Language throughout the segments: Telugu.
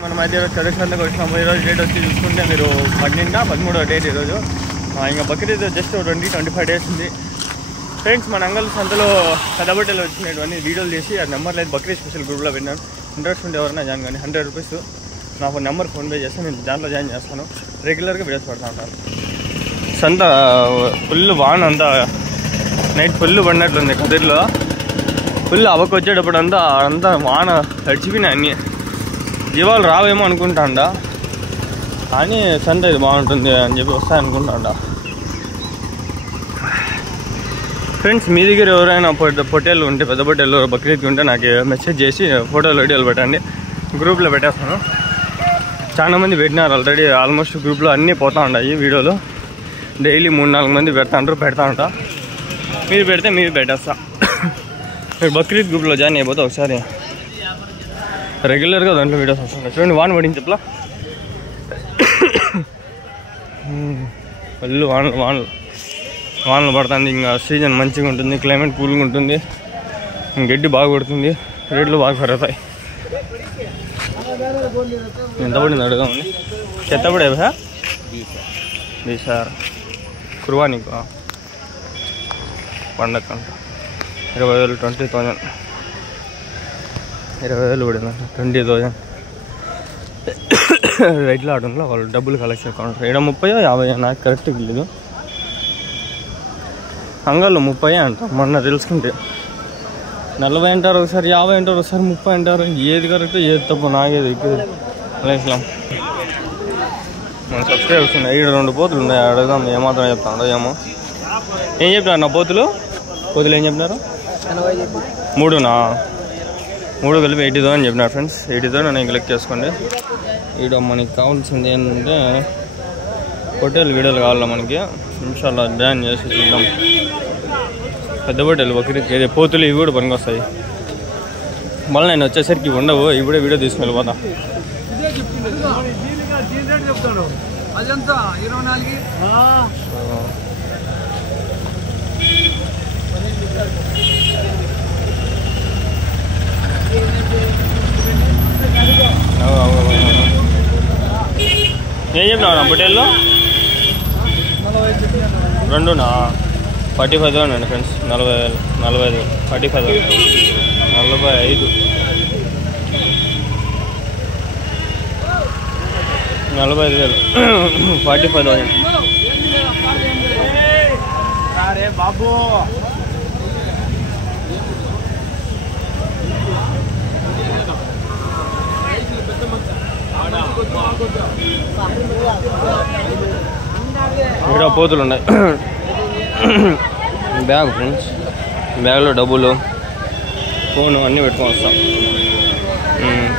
మనమైతే ఈరోజు చదువుకు వచ్చినాము. ఈరోజు డేట్ వచ్చి చూసుకుంటే మీరు 13వ డేట్ ఈరోజు. ఇంకా బక్రీద్ జస్ట్ 20-25 డేస్ ఉంది ఫ్రెండ్స్. మన అంగల్ సంతలో కథబట్టలు వచ్చినటువంటి వీడియోలు చేసి ఆ నెంబర్ లేదు బక్రీద్ స్పెషల్ గ్రూప్లో విన్నాను. ఇంట్రెస్ట్ ఉంటే ఎవరైనా జాయిన్ కానీ 100 రూపీస్ నాకు నెంబర్ ఫోన్పే చేస్తే నేను దాంట్లో జాయిన్ చేస్తాను. రెగ్యులర్గా వీడియోస్ పడుతూ ఉంటాను. సంత ఫుల్ వాన అంతా నైట్ ఫుల్ పడినట్లుంది. కదిర్లో ఫుల్ అవకు వచ్చేటప్పుడు అంతా వాన తడిచిపోయినాయి. అన్నీ జీవాలు రావేమో అనుకుంటాండా, కానీ సంత ఇది బాగుంటుంది అని చెప్పి వస్తాయనుకుంటాండా. ఫ్రెండ్స్ మీ దగ్గర ఎవరైనా పొట్టేళ్ళు ఉంటే పెద్ద పొట్టేళ్ళు బక్రీద్కి ఉంటే నాకు మెసేజ్ చేసి ఫోటోలు వీడియోలు పెట్టండి, గ్రూప్లో పెట్టేస్తాను. చాలామంది పెట్టినారు ఆల్రెడీ. ఆల్మోస్ట్ గ్రూప్లో అన్నీ పోతూ ఉన్నాయి వీడియోలు. డైలీ 3-4 మంది పెడతా ఉంటా. మీరు పెడితే మీరు పెట్టేస్తా. మీరు బక్రీద్ గ్రూప్లో జాయిన్ అయిపోతే ఒకసారి రెగ్యులర్గా దాంట్లో వీడియోస్ వస్తున్నాయి. చూడండి వాన పడింది చెప్పలా, ఫుల్ వానలు పడుతుంది. ఇంకా సీజన్ మంచిగా ఉంటుంది, క్లైమేట్ కూల్గా ఉంటుంది, గడ్డి బాగా కొడుతుంది, రేట్లు బాగా పెరుగుతాయి. ఎంత పడింది అడుగుదామని. చెత్త పడే సార్ కుర్బానీకు పండగంట 20,000 20,000 20,000 పడింది. 20,000 రైట్లో ఆడంలో వాళ్ళు డబ్బులు కలెక్షన్ కౌంటర్. ఇక్కడ 30-50 నాకు కరెక్ట్ లేదు. అంగల్లో 30 అంట మొన్న తెలుసుకుంటే. 40 అంటారు ఒకసారి, 50 అంటారు ఒకసారి, 30 అంటారు. ఏది కరెక్ట్ ఏది తప్పు నాకేది ఇస్లాం. మన సబ్స్క్రైబర్స్ ఉన్నాయి. 2 పోతులు ఉన్నాయి. అడుగుదాం ఏమాత్రం చెప్తాడో ఏమో. ఏం చెప్పినారు నా పోతులు ఏం చెప్పినారు? 3 కలిపి 80,000 చెప్పినారు ఫ్రెండ్స్. 80,000 నేను క్లిక్ చేసుకోండి. ఈడ మనకి కావాల్సింది ఏంటంటే హోటల్ వీడియోలు కావాలా మనకి. ఇన్షాల్లా జాయిన్ చేసి చూద్దాం. పెద్ద హోటల్ బక్రీద్కి ఏదో పోతులు ఇవి కూడా పనికి వస్తాయి. మళ్ళీ నేను వచ్చేసరికి ఉండవు. ఇప్పుడే వీడియో తీసుకుని వెళ్ళిపోతా. ఏం చెప్పినావు నా పొట్టేల్లో? 2 45,000 అండి ఫ్రెండ్స్. 40,000 45 45,000 45 45,000 45,000 బాబు. ఇక్కడ పోతులు ఉన్నాయి. బ్యాగ్ ఫ్రెండ్స్, బ్యాగ్లో డబ్బులు, ఫోను అన్నీ పెట్టుకొని వస్తాం.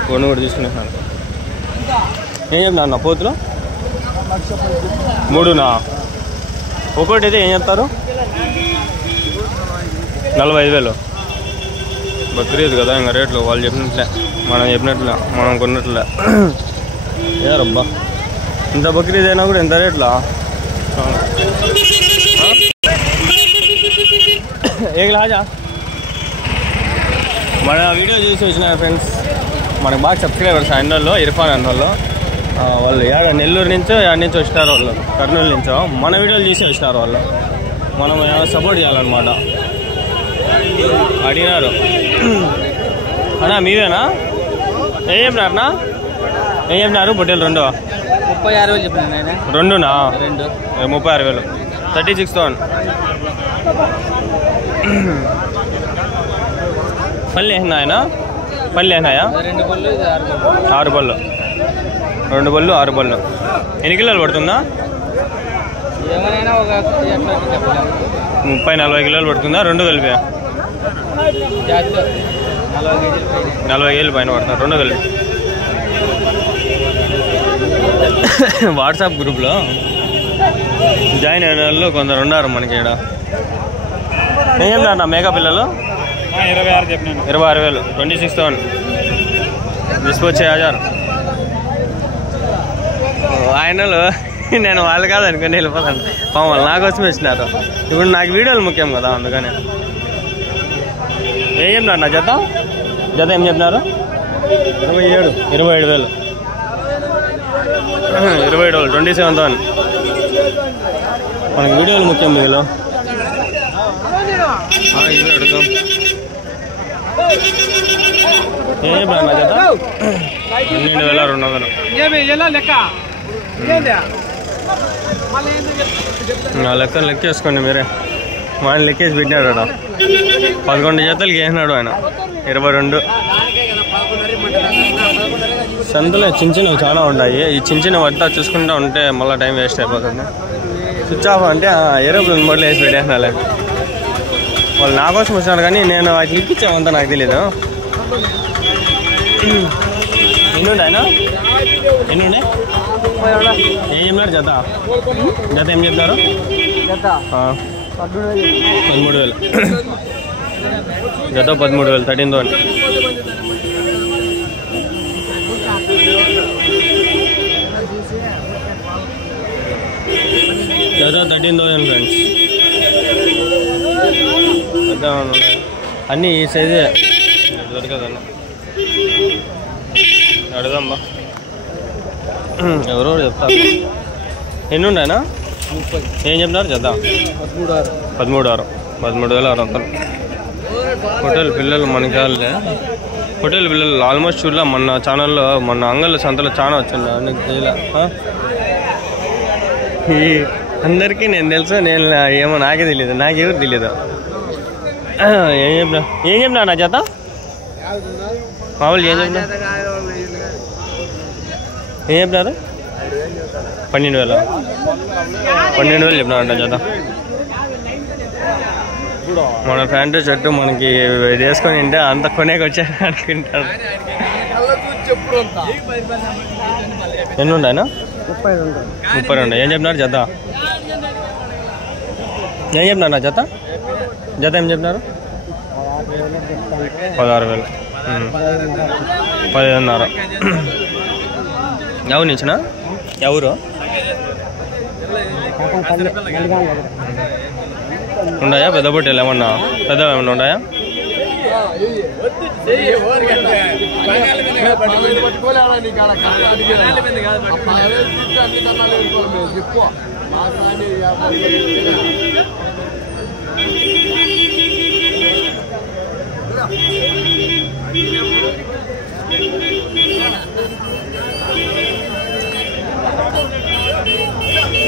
ఫోన్ కూడా తీసుకునేసాను. ఏం చెప్తున్నారు నా పోతులు? 3 ఒకటి అయితే ఏం చెప్తారు? 45,000. బక్రీద్ కదా ఇంకా రేట్లు వాళ్ళు చెప్పినట్లే, మనం కొన్నట్లే. ఏరబ్బా ఇంత బక్రీద్ అయినా కూడా ఎంత రేట్లా? ఏలాజా మన వీడియో చూసి వచ్చిన ఫ్రెండ్స్, మనకు బాగా సబ్స్క్రైబర్స్ అన్నోళ్ళు, ఇర్ఫాన్ అన్నోళ్ళు. వాళ్ళు నెల్లూరు నుంచో నుంచి వచ్చినారు. వాళ్ళు కర్నూలు నుంచో మన వీడియోలు చూసి వచ్చినారు. వాళ్ళు మనం సపోర్ట్ చేయాలన్నమాట. అడిగినారు అన్నా మీవేనా? ఏం చెప్పినారనా? ఏం చెప్పినారు? పొట్టేలు 2 36,000 చెప్పినా. 2 36,000 36,000. పళ్ళు వేసినాయనా? పళ్ళు వేసినాయా? 2 పళ్ళు 6 పళ్ళు. 2 పళ్ళు 6 పళ్ళు. ఎన్ని కిలోలు పడుతుందా? 30-40 కిలోలు పడుతుందా? 2 కలిపి 40 కేజీలు పైన పడుతుంది. 2 కలిపి. వాట్సాప్ గ్రూప్లో జాయిన్ అయిన వాళ్ళు కొందరు ఉన్నారు మనకి. ఇక్కడ ఏం చెప్తున్నారు నా మేకా పిల్లలు? 26 చెప్పినాను. 26,000 26,000 తీసుకొచ్చే 1000. ఆయనలు నేను వాళ్ళు కాదు అనుకుని వెళ్ళిపోతాను. పాపం నాకోసం వచ్చినారు. ఇప్పుడు నాకు వీడియోలు ముఖ్యం కదా, అందుకని. ఏం చెప్తున్నారు నా జత ఏం చెప్పినారు? 27,000. $27 27,000 మనకి వీడియోలు ముఖ్యం మీలో ఇవి అడుగుదాం ఏం చెప్పాను నా చేత 12,200 లెక్కలు లెక్కేసుకోండి మీరే వాడిని లెక్కేసి పెట్టినాడు 11 జతలకి వేసినాడు ఆయన 22 సంతలో చిన్న చిన్నవి చాలా ఉంటాయి ఈ చిన్న చిన్న వద్ద చూసుకుంటూ ఉంటే మళ్ళీ టైం వేస్ట్ అయిపోతుంది స్విచ్ ఆఫ్ అంటే ఏరోప్లేన్ మోడ్లో వేసి పెట్టేసినాలే వాళ్ళు నా కోసం వచ్చినారు కానీ నేను వాటికి ఇప్పించామంతా నాకు తెలీదు ఎన్నుండే ఆయన ఎన్నుండే ఏం చెప్పినారు జత జత ఏం చెప్తారు 13,000 జత 13,000 13,000 జత 13,000 ఫ్రెండ్స్ అన్నీ ఈ సైజే దొరకదన్న అడుగుదాం బా ఎవరో చెప్తారు ఎన్ని ఉన్నాయనా ఏం చెప్తున్నారు జత 13,600 హోటల్ పిల్లలు మనకి వాళ్ళే హోటల్ పిల్లలు ఆల్మోస్ట్ చూడలే మొన్న ఛానల్లో మొన్న అంగళ్ళ సంతలో చాలా వచ్చింది నీకు తెలియలే ఈ అందరికీ నేను తెలుసు నేను ఏమో నాకే తెలియదు నాకెవరు తెలియదు ఏం చెప్పినా నా చేత మామూలు ఏం చెప్పినా ఏం చెప్పినారు 12,000 చెప్పినారంట చేత మన ప్యాంటు షర్టు మనకి వేసుకొని తింటే అంత కొనేకి వచ్చాను అనుకుంటాను ఎన్ని ఉన్నాయనా 32 ఏం చెప్పినారు జత ఏం చెప్పినారు నా జత జత ఏం చెప్పినారు 16,000 15,500 ఎవరు నిచ్చినా ఎవరు ఉన్నాయా పెద్ద పొట్టేలు ఏమన్నా పెద్దవి ఏమన్నా ఉన్నాయా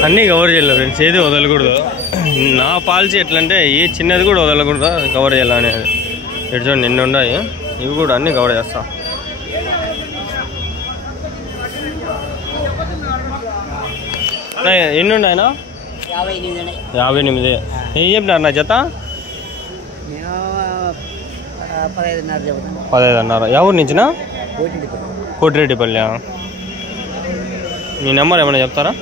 అన్నీ కవర్ చేయాలి ఫ్రెండ్స్ ఏది వదలకూడదు నా పాలసీ ఎట్లంటే ఏ చిన్నది కూడా వదలకూడదు కవర్ చేయాలనేది ఇటు చూడండి నిన్న ఉన్నాయి ఇవి కూడా అన్నీ కవర్ చేస్తా ఎన్ని ఉన్నాయనా 58 ఏం చెప్పినారు నా జత 15,500 ఎవరు నుంచినా కోటిరెడ్డిపల్లి మీ నెంబర్ ఏమైనా చెప్తారా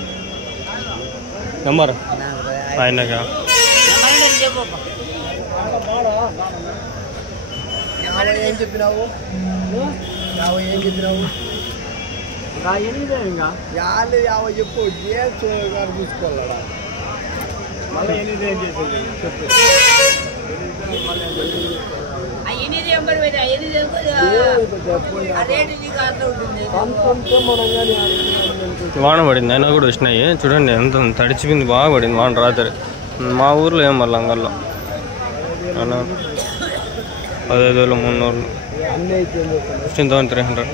నెంబర్ ఆయనగా ఏం చెప్పినావు చెప్పు చూసుకోవాలడా మళ్ళీ ఎనిమిది ఏం చేసింది చెప్పు వాన పడింది అయినా కూడా వచ్చినాయి చూడండి ఎంత తడిచిపోయింది బాగా పడింది వాన రాత్రి మా ఊర్లో ఏం మళ్ళీ అంగల్లో 15,300 15,300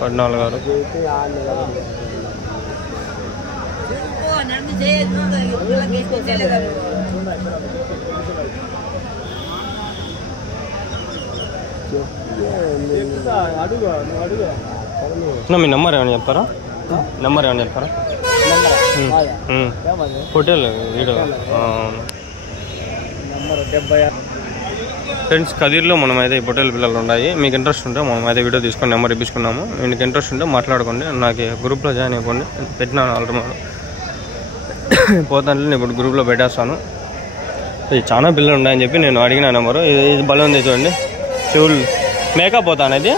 14,000 మీ నెంబర్ ఏమైనా చెప్తారా నెంబర్ ఏమైనా చెప్తారా హోటల్ వీడియో ఫ్రెండ్స్ కదిర్లో మనమైతే ఈ హోటల్ పిల్లలు ఉన్నాయి మీకు ఇంట్రెస్ట్ ఉంటే మనమైతే వీడియో తీసుకొని నెంబర్ ఇప్పించుకున్నాము మీకు ఇంట్రెస్ట్ ఉంటే మాట్లాడుకోండి నాకు గ్రూప్లో జాయిన్ అయిపోండి పెట్టినాను ఆల్రెడీ పోతాను ఇప్పుడు గ్రూప్లో పెట్టేస్తాను ఇది చాలా పిల్లలు ఉన్నాయని చెప్పి నేను అడిగిన నెంబరు ఇది బలం ఉంది చూడండి చెవులు మేకప్ పోతాను ఇది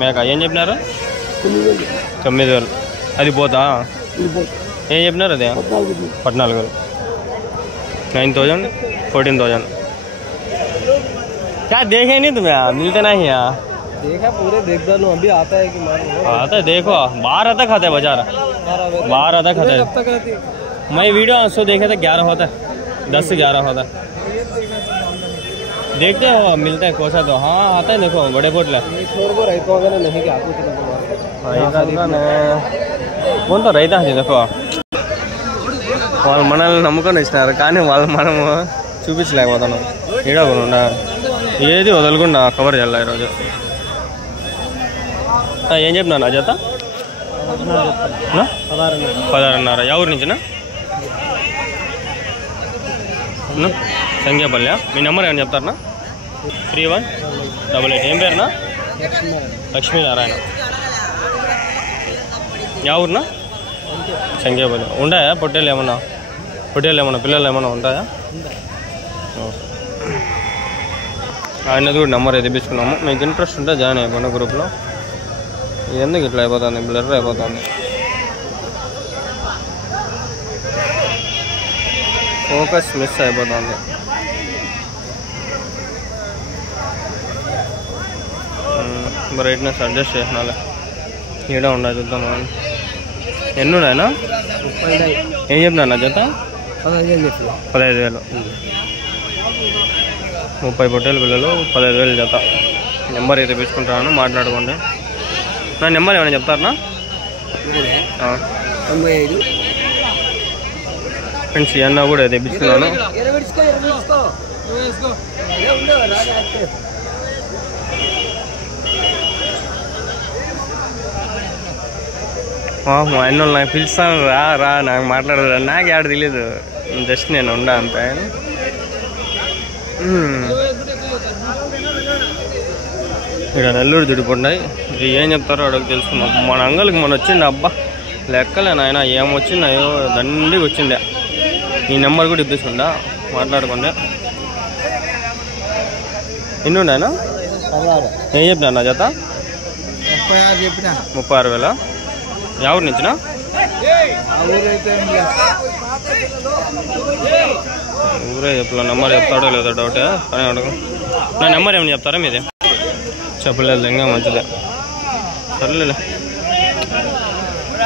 మేక ఏం చెప్పినారు 9,000 అది పోతా ఏం చెప్పినారు అదే 14,000 9,000 14,000 क्या देखे नहीं तुम्हें मिलते नहीं यहाँ देखा पूरे देख डालो अभी आता है कि आता है देखो बाहर आता खाता है बाजार बाहर आता खाता है मैं वीडियो सो देखे थे 11 होता है 10 से 11 होता है देखते हो मिलता है कोसा तो हाँ आता है देखो बड़े बोटल नहीं కొంత రైతా देखो వాళ్ళు మనల్ని నమ్ముకొని వచ్చినారు కానీ వాళ్ళు మనము చూపించలేకపోతున్నాం ఈడకుండా ఏది వదలకుండా కవర్ చేయాలి ఈరోజు ఏం చెప్పినా నా జత 16.5 ఎవరి నుంచినా సంఖ్యాపల్లి మీ నెంబర్ ఏమైనా చెప్తారనా 3188 ఏం పేరునా లక్ష్మీనారాయణ ఎవరినా సంఖ్యాపల్లి ఉంటాయా పొట్టేలు ఏమన్నా పిల్లలు ఏమన్నా ఉంటాయా ఆయనది కూడా నెంబర్ అయితే తీసుకున్నాము మీకు ఇంట్రెస్ట్ ఉంటే జాయిన్ అయిపోయిన గ్రూప్లో ఎందుకు ఇట్లా అయిపోతుంది బ్లర్ అయిపోతుంది ఫోకస్ మిస్ అయిపోతుంది బ్రైట్నెస్ అడ్జస్ట్ చేసినాలే ఈడ ఉండాలి చూద్దామా ఎన్ని ఉన్నాయనా ఏం చెప్పినా జత 15,000 30 పొట్టేలు పిల్లలు 15,000 జత నెంబర్ అయితే తీసుకుంటాను మాట్లాడుకోండి నా నెంబర్ ఏమైనా చెప్తారనా ఫ్రెండ్స్ అన్న కూడా అయితే తెప్పించుకున్నాను మా అన్న నాకు పిలుస్తాను రా నాకు మాట్లాడదు నాకు ఆడ తెలియదు జస్ట్ నేను ఉండా అంతే ఇక్కడ నెల్లూరు దిడిపోయి ఏం చెప్తారో అడుగు తెలుసుకున్నాం మన అంగలికి మన వచ్చింది అబ్బా లెక్కలే నాయన ఏమొచ్చిందో దండికి వచ్చిందే ఈ నెంబర్ కూడా ఇప్పించుకుంటా మాట్లాడుకుంటే ఎన్ని ఉన్నాయనా ఏం చెప్పినా నా జత 36,000 ఎవరి నుంచినా ఊరే చెప్పలే నెంబర్ చెప్తాడో లేదో డౌటే కానీ అడుగు నా నెంబర్ ఏమైనా చెప్తారా మీది చెప్పలేదు ఇంకా మంచిదే సర్లేలే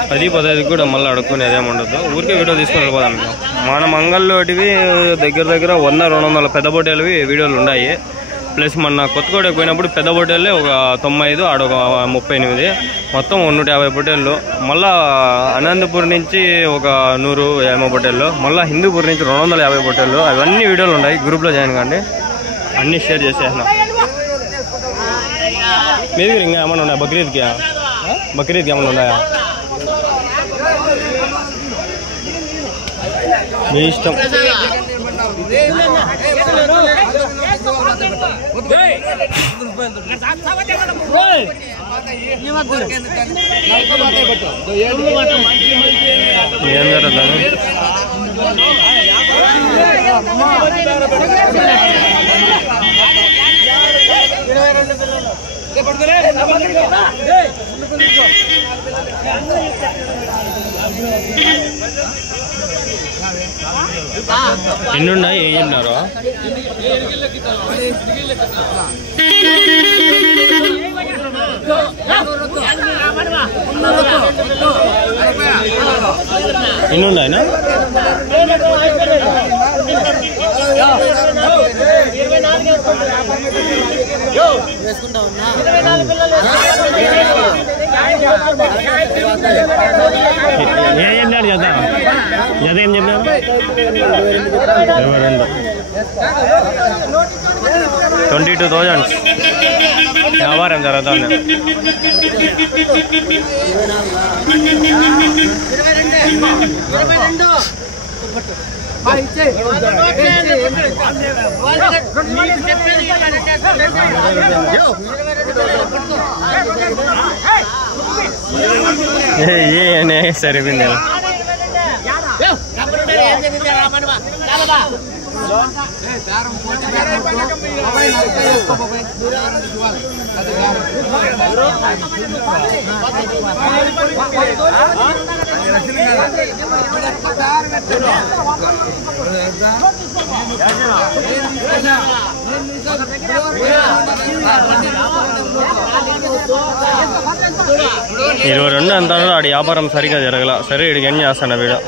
10-15 కూడా మళ్ళీ అడుక్కునేది ఏముండదు ఊరికే వీడియో తీసుకొని వెళ్ళిపోదాం మన మంగళలోటివి దగ్గర 100-200 పెద్ద బొట్టేలువి వీడియోలు ఉన్నాయి ప్లస్ మొన్న కొత్తకోటకి పోయినప్పుడు పెద్ద బొట్టేళ్ళే ఒక 95 ఆడొక 38 మొత్తం 150 బొట్టేళ్ళు మళ్ళీ అనంతపూర్ నుంచి ఒక 100 బొట్టేళ్ళు మళ్ళీ హిందూపూర్ నుంచి 250 బొట్టేళ్ళు అవన్నీ వీడియోలు ఉన్నాయి గ్రూప్లో జాయిన్ కండి అన్నీ షేర్ చేసేసిన మీ దగ్గర ఇంకా ఏమైనా ఉన్నాయా బక్రీద్కి ఏమైనా ఉన్నాయా మీ ఇష్టం ఏం జరుగుతుంది ఎన్నున్నాయి ఏం చెప్పినారు ఎన్నున్నాయినా వేసుకుంటా ఉన్నా ఏం చెప్పినాడు జత ఏం చెప్పినారు 22,000 వ్యాపారం జరుగుతుంది సరిపోయింది ఇరవై రెండు అంతా ఆడి వ్యాపారం సరిగ్గా జరగల. సరే ఇడికి ఏం చేస్తాను వీడు.